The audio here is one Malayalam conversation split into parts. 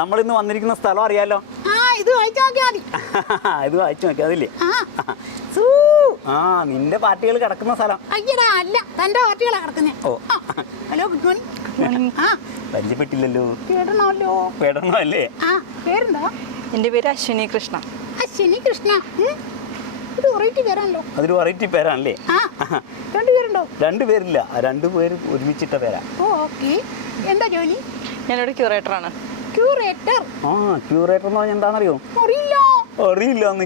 നമ്മളിന്ന് വന്നിരിക്കുന്ന സ്ഥലം അറിയാലോ? ഇത് വായിച്ചു നോക്കിയാൽ ഇത് വായിച്ചു നോക്കിയാ അതില്ലേ? നിന്റെ പാർട്ടികൾ കിടക്കുന്ന സ്ഥലം. അയ്യടാ അല്ല, തന്റെ പാർട്ടികളാ കിടക്കുന്നേ. ഓ ഹലോ, ഗുഡ് മോർണിംഗ്. പരിചയപ്പെട്ടില്ലല്ലോ. കേടണമല്ലോ. കേടണോ അല്ലേ? പേരെന്താ? എൻ്റെ പേര് അശ്വിനി കൃഷ്ണ. അശ്വിനി കൃഷ്ണ, ഇത് വെറൈറ്റി പേരാണല്ലോ. അതൊരു വെറൈറ്റി പേരാണല്ലേ? രണ്ടുപേരുണ്ടോ? രണ്ടുപേരില്ല, രണ്ടുപേര് ഒരുമിച്ചിട്ട പേരാ. ഓക്കെ. എന്താ ജോലി? ഞാനിവിടെ ക്യൂറേറ്ററാണ്. ക്യൂറേറ്റർ? ക്യൂറേറ്റർ എന്ന് പറഞ്ഞാൽ എന്താണെന്നറിയോ? അറിയില്ല.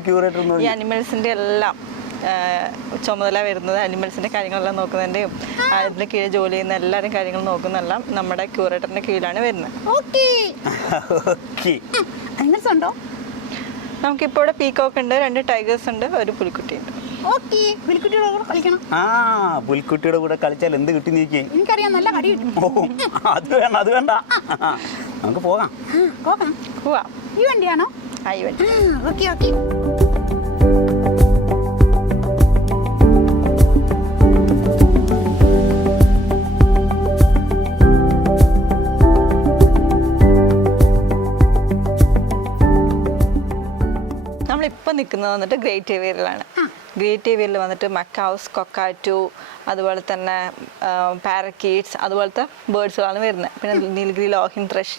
ക്യൂറേറ്റർ ഈ അനിമൽസിന്റെ എല്ലാം ചുമതല വരുന്നത്, അനിമൽസിന്റെ കാര്യങ്ങളെല്ലാം നോക്കുന്നതിന്റെയും അതിന്റെ കീഴിൽ ജോലി ചെയ്യുന്ന എല്ലാവരും കാര്യങ്ങൾ നോക്കുന്നതെല്ലാം നമ്മുടെ ക്യൂറേറ്ററിന്റെ കീഴിലാണ് വരുന്നത്. അനിമൽസ് ഉണ്ടോ? നമുക്കിപ്പോൾ ഇവിടെ പീക്കോക്ക് ഉണ്ട്, 2 ടൈഗേഴ്സ് ഉണ്ട്, ഒരു പുലിക്കുട്ടി ഉണ്ട്. പുലിക്കുട്ടിയുടെ കൂടെ കളിക്കണം. പുലിക്കുട്ടിയുടെ കൂടെ കളിച്ചാൽ എന്ത് കിട്ടി നീക്കി? എനിക്കറിയാം, നല്ല കടി കിട്ടും. അത് വേണ്ട. നമുക്ക് പോകാം. ഈ വണ്ടിയാണോ? ഈ വണ്ടി. ഓക്കെ. നമ്മളിപ്പോൾ നിൽക്കുന്നത് വന്നിട്ട് ഗ്രേറ്റ് ഏവിയറിലാണ്. ഗ്രേറ്റ് ഏവിയറിൽ വന്നിട്ട് മക്കാവ്സ്, കൊക്കാറ്റു, അതുപോലെ തന്നെ പാരക്കീറ്റ്സ്, അതുപോലത്തെ ബേർഡ്സുകളാണ് വരുന്നത്. പിന്നെ നീലഗിരി ലോഹിൻ ത്രഷ്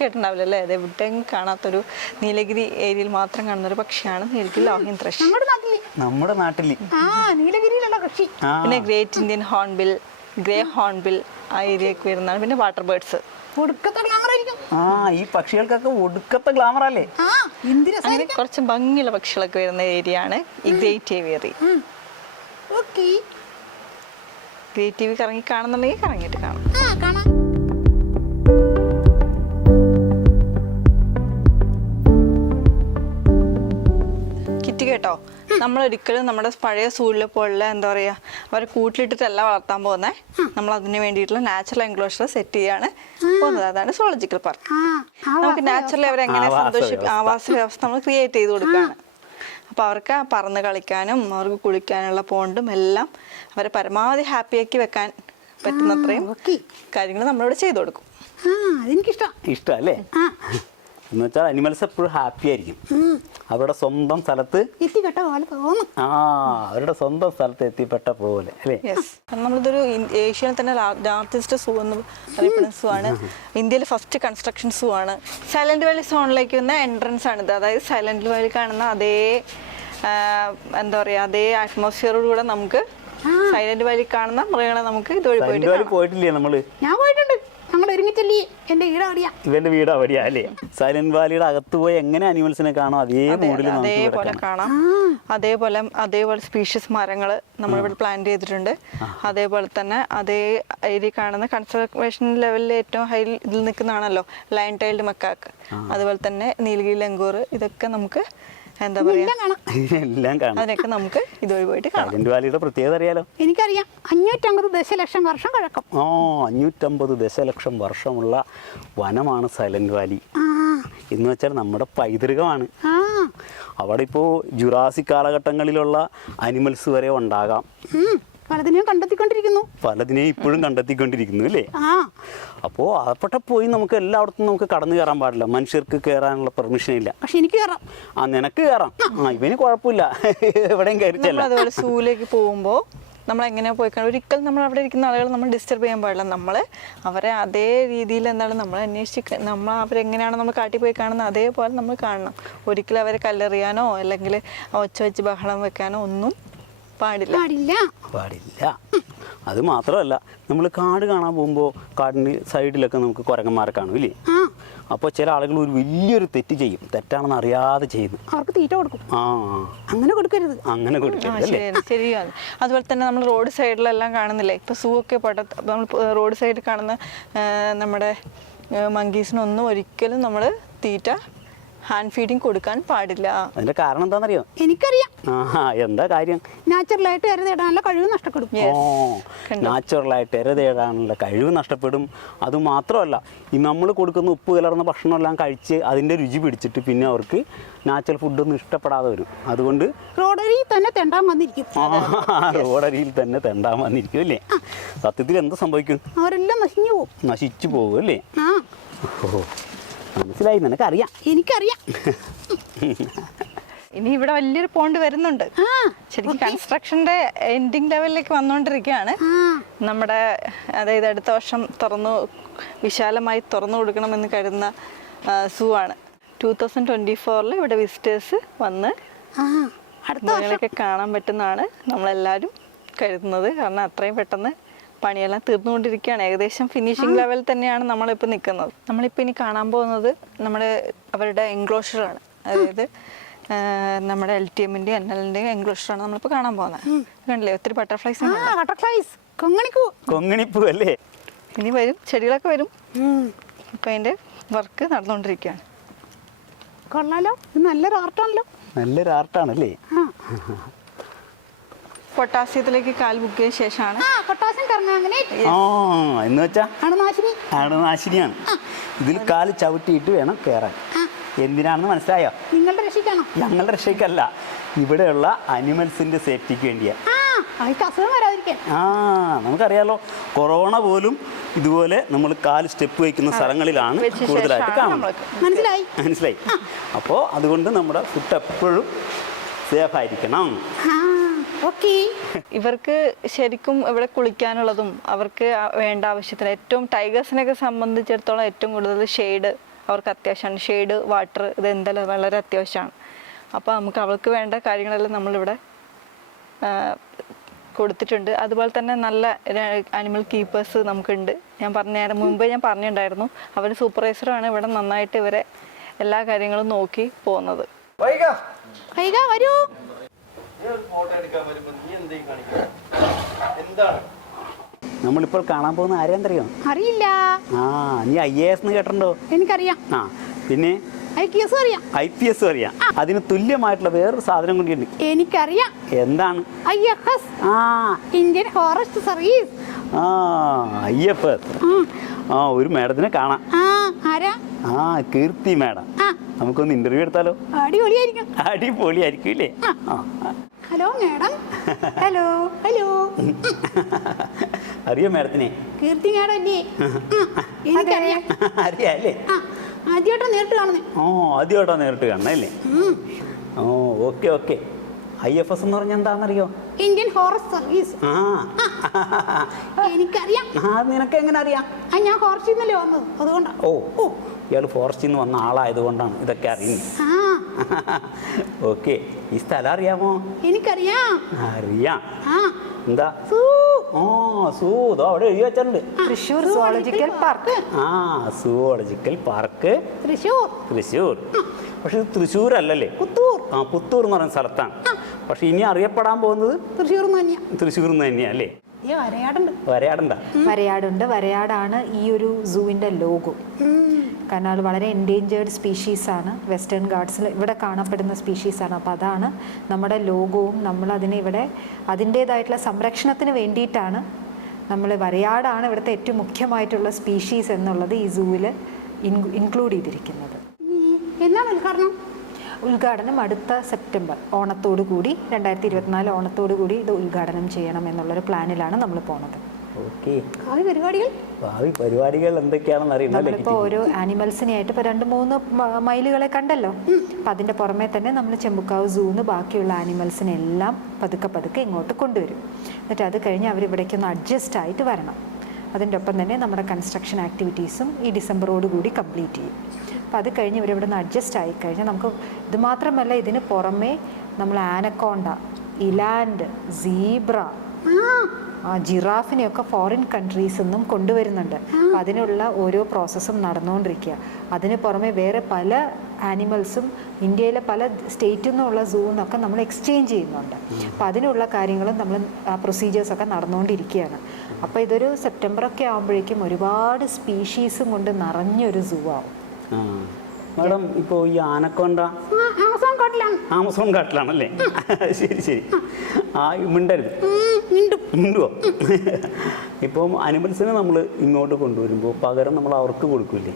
കേട്ടിട്ടുണ്ടാവില്ല അല്ലേ? അത് എവിടെയും കാണാത്തൊരു നീലഗിരി ഏരിയയിൽ മാത്രം കാണുന്നൊരു പക്ഷിയാണ് നീലഗിരി ലോഹിൻ ത്രഷ്. നമ്മുടെ നാട്ടിൽ നീലഗിരിയിലുള്ള കൃഷി. പിന്നെ great Indian hornbill, grey hornbill ആ ഏരിയക്ക് വരുന്നതാണ്. പിന്നെ വാട്ടർ ബേർഡ്സ്. ഈ പക്ഷികൾക്കൊക്കെ ഒടുക്കത്തെ ഗ്ലാമർ അല്ലേ? അങ്ങനെ കുറച്ച് ഭംഗിയുള്ള പക്ഷികളൊക്കെ വരുന്ന ഏരിയ ആണ് ഈ ഗ്രേറ്റ് ഏവിയറി. ഗ്രേറ്റ് ഏവി കറങ്ങി കാണുന്നുണ്ടെങ്കിൽ കറങ്ങിയിട്ട് കാണാം. കിറ്റി കേട്ടോ, നമ്മളൊരിക്കലും നമ്മുടെ പഴയ സൂര്യ പോലുള്ള എന്താ പറയുക, അവരെ കൂട്ടിലിട്ടിട്ടല്ല വളർത്താൻ പോകുന്നത്. നമ്മൾ അതിന് വേണ്ടിയിട്ടുള്ള നാച്ചുറൽ എൻക്ലോഷർ സെറ്റ് ചെയ്യാണ് പോകുന്നത്. അതാണ് സുവോളജിക്കൽ പാർക്ക്. നമുക്ക് നാച്ചുറലി അവരെങ്ങനെ ആവാസ വ്യവസ്ഥ നമ്മൾ ക്രിയേറ്റ് ചെയ്ത് കൊടുക്കുകയാണ്. അപ്പോൾ അവർക്ക് പറന്ന് കളിക്കാനും അവർക്ക് കുളിക്കാനുള്ള പോണ്ടും എല്ലാം അവരെ പരമാവധി ഹാപ്പിയാക്കി വെക്കാൻ പറ്റുന്നത്രയും കാര്യങ്ങൾ നമ്മളിവിടെ ചെയ്തു കൊടുക്കും. ഇഷ്ടല്ലേ? എന്ന് വെച്ചാൽ അനിമൽസ് എപ്പോഴും ഹാപ്പി ആയിരിക്കും. അവരുടെ സ്വന്തം സ്ഥലത്ത് അവരുടെ സ്വന്തം സ്ഥലത്ത് എത്തിപ്പെട്ട പോലെ അല്ലേ? നമ്മളിതൊരു ഏഷ്യയിൽ തന്നെ ലാർജസ്റ്റ് സൂ എന്ന് അറിയപ്പെടുന്ന സൂ ആണ്. ഇന്ത്യയിലെ ഫസ്റ്റ് കൺസ്ട്രക്ഷൻ സൂ ആണ്. സൈലന്റ് വാലി സോണിലേക്ക് വന്ന എൻട്രൻസ് ആണിത്. അതായത് സൈലന്റ് വാലി കാണുന്ന അതേ എന്താ പറയാ, അതേ അറ്റ്മോസ്ഫിയറോടുകൂടെ നമുക്ക് സൈലന്റ് വാലി കാണുന്ന മൃഗങ്ങളെ നമുക്ക് ഇതുവഴി പോയിട്ടില്ലേ? നമ്മള് ഞാൻ പോയിട്ടുണ്ട്. ഇവന്റെ വീട് അവിടെയാ അല്ലേ? സൈലന്റ് വാലിയുടെ അകത്ത് പോയി എങ്ങനെ അനിമൽസിനെ കാണാം അതേപോലെ കാണാം. അതേപോലെ സ്പീഷീസ് മരങ്ങൾ നമ്മളിവിടെ പ്ലാന്റ് ചെയ്തിട്ടുണ്ട്. അതേപോലെ തന്നെ അതേ ഏരിയ കാണുന്ന കൺസർവേഷൻ ലെവലിൽ ഏറ്റവും ഹൈ ഇതിൽ നിൽക്കുന്നതാണല്ലോ ലയൺ ടൈൽഡ് മക്കാക്ക്, അതുപോലെ തന്നെ നീലഗിരി ലംഗൂർ. ഇതൊക്കെ നമുക്ക് എന്താ പറയാ, എല്ലാം കാണാം. അതിനൊക്കെ നമുക്ക് ഇതുവഴി പോയിട്ട് കാണാം. സൈലന്റ് വാലിയുടെ പ്രത്യേകത അറിയാലോ? എനിക്കറിയാം. 550 ദശലക്ഷം വർഷം പഴക്കം. 550 ദശലക്ഷം വർഷമുള്ള വനമാണ് സൈലന്റ് വാലി. എന്ന് വെച്ചാൽ നമ്മുടെ പൈതൃകമാണ്. അവിടെ ഇപ്പോൾ ജുറാസിക് കാലഘട്ടങ്ങളിലുള്ള അനിമൽസ് വരെ ഉണ്ടാകാം. പലതിനെയും ഇപ്പോഴും കണ്ടെത്തിക്കൊണ്ടിരിക്കുന്നു അല്ലേ? അപ്പോൾ അവിടെ പോയി നമുക്ക് എല്ലായിടത്തും നമുക്ക് കടന്നു കയറാൻ പാടില്ല. മനുഷ്യർക്ക് കയറാനുള്ള പെർമിഷൻ ഇല്ല. പക്ഷെ എനിക്ക് കയറാം. നിനക്ക് കയറാം. ഇവന് കുഴപ്പമില്ല, എവിടെയും കയറിച്ചല്ല. അതുപോലെ സൂവിലേക്ക് പോകുമ്പോൾ നമ്മൾ എങ്ങനെയാ പോയി കാണും, ഒരിക്കലും നമ്മൾ അവിടെ ഇരിക്കുന്ന ആളുകൾ നമ്മൾ ഡിസ്റ്റർബ് ചെയ്യാൻ പാടില്ല. നമ്മൾ അവരെ അതേ രീതിയിൽ എന്താണ് നമ്മൾ അന്വേഷിച്ച് നമ്മൾ അവരെങ്ങനെയാണ് നമ്മൾ കാട്ടി പോയി കാണുന്നത് അതേപോലെ നമ്മൾ കാണണം. ഒരിക്കലും അവരെ കല്ലെറിയാനോ അല്ലെങ്കിൽ ഒച്ച വെച്ച് ബഹളം വെക്കാനോ ഒന്നും പാടില്ല. അത് മാത്രമല്ല, നമ്മൾ കാട് കാണാൻ പോകുമ്പോൾ കാടിന് സൈഡിലൊക്കെ നമുക്ക് കുരങ്ങന്മാരെ കാണും ഇല്ലേ? അപ്പോൾ ചില ആളുകൾ ഒരു വലിയൊരു തെറ്റ് ചെയ്യും, തെറ്റാണെന്ന് അറിയാതെ ചെയ്യുന്നു. അവർക്ക് തീറ്റ കൊടുക്കും. അങ്ങനെ കൊടുക്കരുത്. ശരിയാണ്. അതുപോലെ തന്നെ നമ്മൾ റോഡ് സൈഡിലെല്ലാം കാണുന്നില്ലേ, ഇപ്പൊ സൂ ഒക്കെ പോട്ടെ, നമ്മൾ റോഡ് സൈഡിൽ കാണുന്ന നമ്മുടെ മങ്കീസിനൊന്നും ഒരിക്കലും നമ്മൾ തീറ്റ ഹാൻഡ് ഫീഡിങ് കൊടുക്കാൻ പാടില്ല. അതിന്റെ കാരണം എന്താണെന്നറിയോ? എനിക്കറിയാം. എന്താ കാര്യം? നാച്ചുറലായിട്ട് ഇര തേടാനുള്ള കഴിവ് നഷ്ടപ്പെടും. നാച്ചുറലായിട്ട് ഇര തേടാനുള്ള കഴിവ് നഷ്ടപ്പെടും. അതുമാത്രമല്ല, ഈ നമ്മൾ കൊടുക്കുന്ന ഉപ്പ് കലർന്ന ഭക്ഷണമെല്ലാം കഴിച്ച് അതിൻ്റെ രുചി പിടിച്ചിട്ട് പിന്നെ അവർക്ക് നാച്ചുറൽ ഫുഡൊന്നും ഇഷ്ടപ്പെടാതെ വരും. അതുകൊണ്ട് റോഡരിയിൽ തന്നെ തെണ്ടാൻ വന്നിരിക്കും. റോഡരിയിൽ തന്നെ തെണ്ടാൻ വന്നിരിക്കും അല്ലേ? സത്യത്തിൽ എന്ത് സംഭവിക്കും? അവരെല്ലാം നശിച്ചു പോകും അല്ലേ? ഓ, മനസ്സിലായി, നിനക്കറിയാം. എനിക്കറിയാം. ഇനി ഇവിടെ വലിയൊരു പോണ്ട് വരുന്നുണ്ട്. ശരിക്കും കൺസ്ട്രക്ഷന്റെ എൻഡിങ് ലെവലിലേക്ക് വന്നുകൊണ്ടിരിക്കുകയാണ്. നമ്മുടെ അതായത് അടുത്ത വർഷം വിശാലമായി തുറന്നു കൊടുക്കണമെന്ന് കരുതുന്ന സൂ ആണ്. 2024 ഇവിടെ വിസിറ്റേഴ്സ് വന്ന് മൃഗങ്ങളൊക്കെ കാണാൻ പറ്റുന്നതാണ് നമ്മളെല്ലാവരും കരുതുന്നത്. കാരണം അത്രയും പെട്ടെന്ന് പണിയെല്ലാം തീർന്നുകൊണ്ടിരിക്കുകയാണ്. ഏകദേശം ഫിനിഷിംഗ് ലെവൽ തന്നെയാണ് നമ്മളിപ്പോൾ നിൽക്കുന്നത്. നമ്മളിപ്പോൾ ഇനി കാണാൻ പോകുന്നത് അവരുടെ എൻക്ലോഷറാണ്. അതായത് നമ്മുടെ LTMന്റെ NLന്റെയും എൻക്ലോഷറാണ് നമ്മളിപ്പോൾ കാണാൻ പോകുന്നത്. കണ്ടില്ലേ, ഒത്തിരി ബട്ടർഫ്ലൈസ്, കൊങ്ങിണിപ്പൂ അല്ലേ? ഇനി വരും, ചെടികളൊക്കെ വരും. ഇപ്പം അതിൻ്റെ വർക്ക് നടന്നുകൊണ്ടിരിക്കുകയാണ്. കൊള്ളാലോ, നല്ലൊരു ആർട്ടാണല്ലോ. നല്ലൊരു ആർട്ടാണല്ലേ? പൊട്ടാസ്യത്തിലേക്ക് കാൽ മുക്കിയ ശേഷമാണ് എന്ന് വെച്ചാ അണുനാശിനിയാണ്. ഇതിൽ കാല് ചവിട്ടിയിട്ട് വേണം കയറാൻ. എന്തിനാണെന്ന് മനസ്സിലായോ? നിങ്ങളുടെ രക്ഷയ്ക്കാണോ? ഞങ്ങളുടെ രക്ഷയ്ക്കല്ല, ഇവിടെയുള്ള അനിമൽസിന്റെ സേഫ്റ്റിക്ക് വേണ്ടിയാ. നമുക്കറിയാലോ, കൊറോണ പോലും ഇതുപോലെ നമ്മൾ കാല് സ്റ്റെപ്പ് വയ്ക്കുന്ന സ്ഥലങ്ങളിലാണ് കൂടുതലായിട്ട് കാണുന്നത്. മനസ്സിലായി. അപ്പോൾ അതുകൊണ്ട് നമ്മുടെ ഫുഡ് എപ്പോഴും സേഫ് ആയിരിക്കണം. ഇവർക്ക് ശരിക്കും ഇവിടെ കുളിക്കാനുള്ളതും അവർക്ക് വേണ്ട ആവശ്യത്തിന് ഏറ്റവും ടൈഗേഴ്സിനൊക്കെ സംബന്ധിച്ചിടത്തോളം ഏറ്റവും കൂടുതൽ ഷെയ്ഡ് അവർക്ക് അത്യാവശ്യമാണ്. ഷെയ്ഡ്, വാട്ടർ, ഇത് എന്തായാലും വളരെ അത്യാവശ്യമാണ്. അപ്പോൾ നമുക്ക് അവർക്ക് വേണ്ട കാര്യങ്ങളെല്ലാം നമ്മളിവിടെ കൊടുത്തിട്ടുണ്ട്. അതുപോലെ തന്നെ നല്ല അനിമൽ കീപ്പേഴ്സ് നമുക്കുണ്ട്. മുമ്പേ ഞാൻ പറഞ്ഞിട്ടുണ്ടായിരുന്നു, അവർ സൂപ്പർവൈസറാണ് ഇവിടെ നന്നായിട്ട് ഇവരെ എല്ലാ കാര്യങ്ങളും നോക്കി പോകുന്നത്. വരൂ. നമ്മളിപ്പോൾ കാണാൻ പോകുന്ന ആരെന്തറിയോ? അറിയില്ല. നീ IAS കേട്ടിട്ടുണ്ടോ? എനിക്കറിയാം. പിന്നെ IPS അറിയാം. അതിന് തുല്യമായിട്ടുള്ള വേറൊരു സാധനം കൂടിയുണ്ട്. എനിക്കറിയാം. എന്താണ്? IFS, Indian forest service. IFS. ഒരു മാഡത്തിനെ കാണാം. കീർത്തി മാഡം. നമുക്കൊന്ന് ഇന്റർവ്യൂ എടുത്താലോ? അടിപൊളിയായിരിക്കും ഇല്ലേ? Hello madam. ഹലോ. അറിയോ മാഡത്തിനെ? കീർത്തി മാഡം അല്ലേ? എനിക്കറിയാം. അറിയാല്ലേ? ആദ്യമായിട്ടാ നേരിട്ട് കാണുന്നേ. ആദ്യമായിട്ടാ നേരിട്ട് കാണണല്ലേ? ഓക്കെ. IFS എന്ന് പറഞ്ഞാൽ എന്താണെന്നറിയോ? Indian forest service. എനിക്കറിയാം. നിനക്ക് എങ്ങനെ അറിയാം? ഞാൻ ഫോറസ്റ്റിൽ നിന്നല്ലേ വന്നത്, അതുകൊണ്ടാണ്. ഇയാൾ ഫോറസ്റ്റിൽ നിന്ന് വന്ന ആളായതുകൊണ്ടാണ് ഇതൊക്കെ അറിയുന്നത്. ഓക്കെ. ഈ സ്ഥലം അറിയാമോ? എനിക്കറിയാം. അറിയാം. എന്താ? സൂ അവിടെ എഴുതി വെച്ചിട്ടുണ്ട്. Thrissur zoological park. Zoological park Thrissur. പക്ഷെ ഇത് തൃശ്ശൂർ അല്ലല്ലേ? പുത്തൂർ എന്ന് പറയുന്ന സ്ഥലത്താണ്. പക്ഷെ ഇനി അറിയപ്പെടാൻ പോകുന്നത് തൃശ്ശൂർ തന്നെയാ അല്ലേ? വരയാടാണ് ഈ ഒരു സൂവിൻ്റെ ലോഗോ. കാരണം അത് വളരെ എൻഡേഞ്ചേർഡ് സ്പീഷീസാണ്. വെസ്റ്റേൺ ഗാർഡ്സിൽ ഇവിടെ കാണപ്പെടുന്ന സ്പീഷീസാണ്. അപ്പോൾ അതാണ് നമ്മുടെ ലോഗോവും. നമ്മളതിനെ ഇവിടെ അതിൻ്റേതായിട്ടുള്ള സംരക്ഷണത്തിന് വേണ്ടിയിട്ടാണ് വരയാടാണ് ഇവിടുത്തെ ഏറ്റവും മുഖ്യമായിട്ടുള്ള സ്പീഷീസ് എന്നുള്ളത് ഈ സൂവിൽ ഇൻക്ലൂഡ് ചെയ്തിരിക്കുന്നത്. ഉദ്ഘാടനം അടുത്ത സെപ്റ്റംബർ ഓണത്തോടു കൂടി 2024 ഓണത്തോടു കൂടി ഇത് ഉദ്ഘാടനം ചെയ്യണം എന്നുള്ളൊരു പ്ലാനിലാണ് നമ്മൾ പോകുന്നത്. ഭാവി പരിപാടികൾ എന്തൊക്കെയാണെന്ന് അറിയാം. നമ്മളിപ്പോൾ ഓരോ ആനിമൽസിനെയായിട്ട് ഇപ്പോൾ 2-3 മയിലുകളെ കണ്ടല്ലോ. അപ്പം അതിൻ്റെ പുറമെ തന്നെ നമ്മൾ ചെമ്പുക്കാവ് സൂന്ന് ബാക്കിയുള്ള ആനിമൽസിനെല്ലാം പതുക്കെ ഇങ്ങോട്ട് കൊണ്ടുവരും. എന്നിട്ട് അത് കഴിഞ്ഞ് അവരിവിടേക്കൊന്ന് അഡ്ജസ്റ്റ് ആയിട്ട് വരണം. അതിൻ്റെ ഒപ്പം തന്നെ നമ്മുടെ കൺസ്ട്രക്ഷൻ ആക്ടിവിറ്റീസും ഈ ഡിസംബറോട് കൂടി കംപ്ലീറ്റ് ചെയ്യും. അപ്പോൾ അത് കഴിഞ്ഞ് ഇവരിവിടെ നിന്ന് അഡ്ജസ്റ്റ് ആയിക്കഴിഞ്ഞാൽ നമുക്ക് ഇത് മാത്രമല്ല, ഇതിന് പുറമേ നമ്മൾ ആനക്കോണ്ട, ഇലാൻഡ്, സീബ്ര, ജിറാഫിനെയൊക്കെ ഫോറിൻ കൺട്രീസിൽ നിന്നും കൊണ്ടുവരുന്നുണ്ട്. അപ്പം അതിനുള്ള ഓരോ പ്രോസസ്സും നടന്നുകൊണ്ടിരിക്കുക. അതിന് പുറമെ വേറെ പല ആനിമൽസും ഇന്ത്യയിലെ പല സ്റ്റേറ്റിൽ നിന്നുള്ള സൂന്നൊക്കെ നമ്മൾ എക്സ്ചേഞ്ച് ചെയ്യുന്നുണ്ട്. അപ്പോൾ അതിനുള്ള കാര്യങ്ങളും നമ്മൾ പ്രൊസീജിയേഴ്സൊക്കെ നടന്നുകൊണ്ടിരിക്കുകയാണ്. അപ്പോൾ ഇതൊരു സെപ്റ്റംബറൊക്കെ ആകുമ്പോഴേക്കും ഒരുപാട് സ്പീഷീസും കൊണ്ട് നിറഞ്ഞൊരു സൂ ആവും. മാഡം ഇപ്പോൾ ഈ ആനക്കൊണ്ട ആമസോൺ കാട്ടിലാണ്. ആമസോൺ കാട്ടിലാണല്ലേ? ശരി ശരി. ആ മിണ്ടരുത്. മിണ്ടും. മിണ്ടുവോ? ഇപ്പം അനിമൽസിനെ നമ്മൾ ഇങ്ങോട്ട് കൊണ്ടുവരുമ്പോൾ പകരം നമ്മൾ അവർക്ക് കൊടുക്കില്ലേ?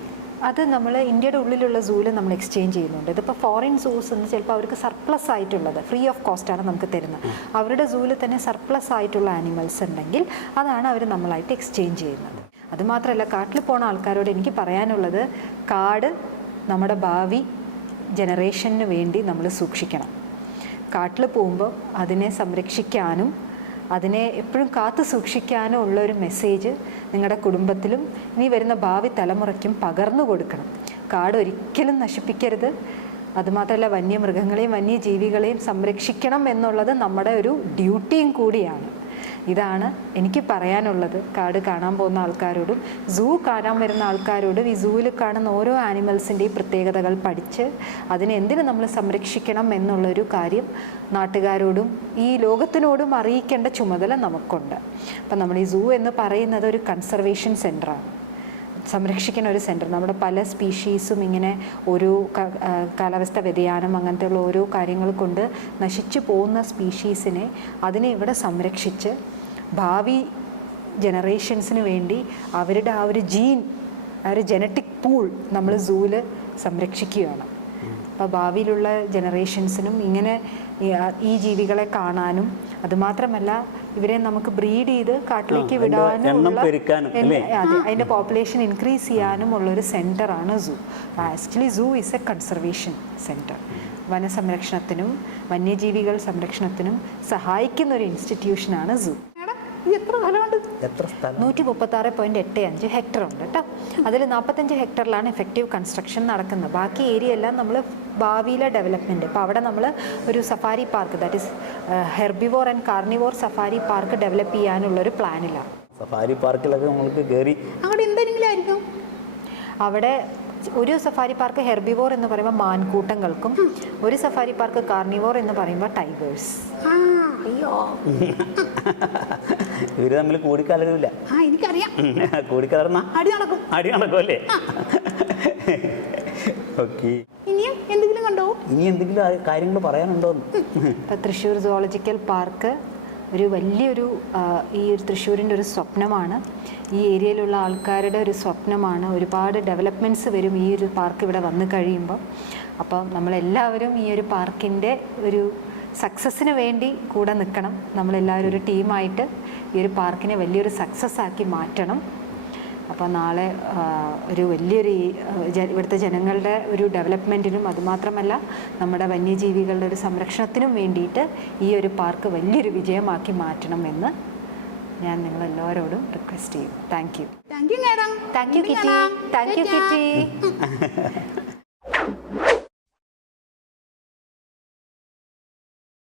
അത് നമ്മൾ ഇന്ത്യയുടെ ഉള്ളിലുള്ള സൂവിൽ നമ്മൾ എക്സ്ചേഞ്ച് ചെയ്യുന്നുണ്ട്. ഇതിപ്പോൾ ഫോറിൻ സൂസ് എന്ന് ചിലപ്പോൾ അവർക്ക് സർപ്ലസ് ആയിട്ടുള്ളത് ഫ്രീ ഓഫ് കോസ്റ്റാണ് നമുക്ക് തരുന്നത്. അവരുടെ സൂവിൽ തന്നെ സർപ്ലസ് ആയിട്ടുള്ള ആനിമൽസ് ഉണ്ടെങ്കിൽ അതാണ് അവർ നമ്മളായിട്ട് എക്സ്ചേഞ്ച് ചെയ്യുന്നത്. അതുമാത്രമല്ല, കാട്ടിൽ പോണ ആൾക്കാരോട് എനിക്ക് പറയാനുള്ളത്, കാട് നമ്മുടെ ഭാവി ജനറേഷന് വേണ്ടി നമ്മൾ സൂക്ഷിക്കണം. കാട്ടിൽ പോകുമ്പോൾ അതിനെ സംരക്ഷിക്കാനും അതിനെ എപ്പോഴും കാത്തു സൂക്ഷിക്കാനും ഉള്ള ഒരു മെസ്സേജ് നിങ്ങളുടെ കുടുംബത്തിലും ഇനി വരുന്ന ഭാവി തലമുറയ്ക്കും പകർന്നു കൊടുക്കണം. കാട് ഒരിക്കലും നശിപ്പിക്കരുത്. അതുമാത്രമല്ല, വന്യമൃഗങ്ങളെയും വന്യജീവികളെയും സംരക്ഷിക്കണം എന്നുള്ളത് നമ്മുടെ ഒരു ഡ്യൂട്ടിയും കൂടിയാണ്. ഇതാണ് എനിക്ക് പറയാനുള്ളത് കാട് കാണാൻ പോകുന്ന ആൾക്കാരോടും സൂ കാണാൻ വരുന്ന ആൾക്കാരോടും. ഈ സൂവിൽ കാണുന്ന ഓരോ ആനിമൽസിൻ്റെയും പ്രത്യേകതകൾ പഠിച്ച് അതിനെ എന്തിനു നമ്മൾ സംരക്ഷിക്കണം എന്നുള്ളൊരു കാര്യം നാട്ടുകാരോടും ഈ ലോകത്തിനോടും അറിയിക്കേണ്ട ചുമതല നമുക്കുണ്ട്. അപ്പം നമ്മൾ ഈ സൂ എന്ന് പറയുന്നത് ഒരു കൺസർവേഷൻ സെൻ്ററാണ്, സംരക്ഷിക്കുന്ന ഒരു സെൻറ്റർ. നമ്മുടെ പല സ്പീഷീസും ഇങ്ങനെ ഓരോ കാലാവസ്ഥ വ്യതിയാനം അങ്ങനത്തെയുള്ള ഓരോ കാര്യങ്ങൾ കൊണ്ട് നശിച്ചു പോകുന്ന സ്പീഷീസിനെ അതിനെ ഇവിടെ സംരക്ഷിച്ച് ഭാവി ജനറേഷൻസിന് വേണ്ടി അവരുടെ ആ ഒരു ജീൻ, ആ ഒരു ജനറ്റിക് പൂൾ നമ്മൾ സൂവിൽ സംരക്ഷിക്കുകയാണ്. അപ്പോൾ ഭാവിയിലുള്ള ജനറേഷൻസിനും ഇങ്ങനെ ഈ ജീവികളെ കാണാനും അതുമാത്രമല്ല ഇവരെ നമുക്ക് ബ്രീഡ് ചെയ്ത് കാട്ടിലേക്ക് വിടാനും അതിൻ്റെ പോപ്പുലേഷൻ ഇൻക്രീസ് ചെയ്യാനും ഉള്ളൊരു സെൻറ്ററാണ് zoo. Actually zoo is a conservation centre. വനസംരക്ഷണത്തിനും വന്യജീവികൾ സംരക്ഷണത്തിനും സഹായിക്കുന്ന ഒരു ഇൻസ്റ്റിറ്റ്യൂഷനാണ് സൂ. എത്ര സ്ഥലമുണ്ട്? 136.85 ഹെക്ടർ ഉണ്ട് കേട്ടോ. അതിൽ 45 ഹെക്ടറിലാണ് എഫക്റ്റീവ് കൺസ്ട്രക്ഷൻ നടക്കുന്നത്. ബാക്കി ഏരിയ എല്ലാം നമ്മൾ ഭാവിയിലെ ഡെവലപ്മെൻറ്റ്. ഇപ്പോൾ അവിടെ നമ്മൾ ഒരു safari park, that is herbivore and carnivore safari park develop ചെയ്യാനുള്ളൊരു പ്ലാനിലാണ്. സഫാരി പാർക്കിലൊക്കെ നമ്മൾക്ക് കയറി അവിടെ എന്തെങ്കിലും ആയിരിക്കും. അവിടെ ഒരു സഫാരി പാർക്ക് ഹെർബിവോർ എന്ന് പറയുമ്പോൾ മാൻകൂട്ടങ്ങൾക്കും, ഒരു സഫാരി പാർക്ക് കാർണിവോർ എന്ന് പറയുമ്പോൾ ടൈഗേഴ്സ്. അയ്യോ, ഇവര് തമ്മിൽ കൂടിക്കലരില്ല. എനിക്കറിയാം. കൂടിക്കലർന്ന അടി നടക്കും. അടി നടക്കും അല്ലേ? ഓക്കെ. ഇനിയും എന്തെങ്കിലും കണ്ടോ? ഇനി എന്തെങ്കിലും കാര്യങ്ങൾ പറയാനുണ്ടോ? ഇപ്പം തൃശ്ശൂർ സുവോളജിക്കൽ പാർക്ക് ഒരു വലിയൊരു ഈ ഒരു തൃശ്ശൂരിൻ്റെ ഒരു സ്വപ്നമാണ്. ഈ ഏരിയയിലുള്ള ആൾക്കാരുടെ ഒരു സ്വപ്നമാണ്. ഒരുപാട് ഡെവലപ്മെൻറ്റ്സ് വരും ഈ ഒരു പാർക്ക് ഇവിടെ വന്നു കഴിയുമ്പോൾ. അപ്പം നമ്മളെല്ലാവരും ഈ ഒരു പാർക്കിൻ്റെ ഒരു സക്സസ്സിന് വേണ്ടി കൂടെ നിൽക്കണം. നമ്മളെല്ലാവരും ഒരു ടീമായിട്ട് ഈ ഒരു പാർക്കിനെ വലിയൊരു സക്സസ് ആക്കി മാറ്റണം. അപ്പോൾ നാളെ ഒരു വലിയൊരു ഇവിടുത്തെ ജനങ്ങളുടെ ഒരു ഡെവലപ്മെൻറ്റിനും അതുമാത്രമല്ല നമ്മുടെ വന്യജീവികളുടെ ഒരു സംരക്ഷണത്തിനും വേണ്ടിയിട്ട് ഈ ഒരു പാർക്ക് വലിയൊരു വിജയമാക്കി മാറ്റണമെന്ന് ഞാൻ നിങ്ങളെല്ലാവരോടും റിക്വസ്റ്റ് ചെയ്യും. Thank you. Thank you madam. Thank you kitty. Thank you kitty.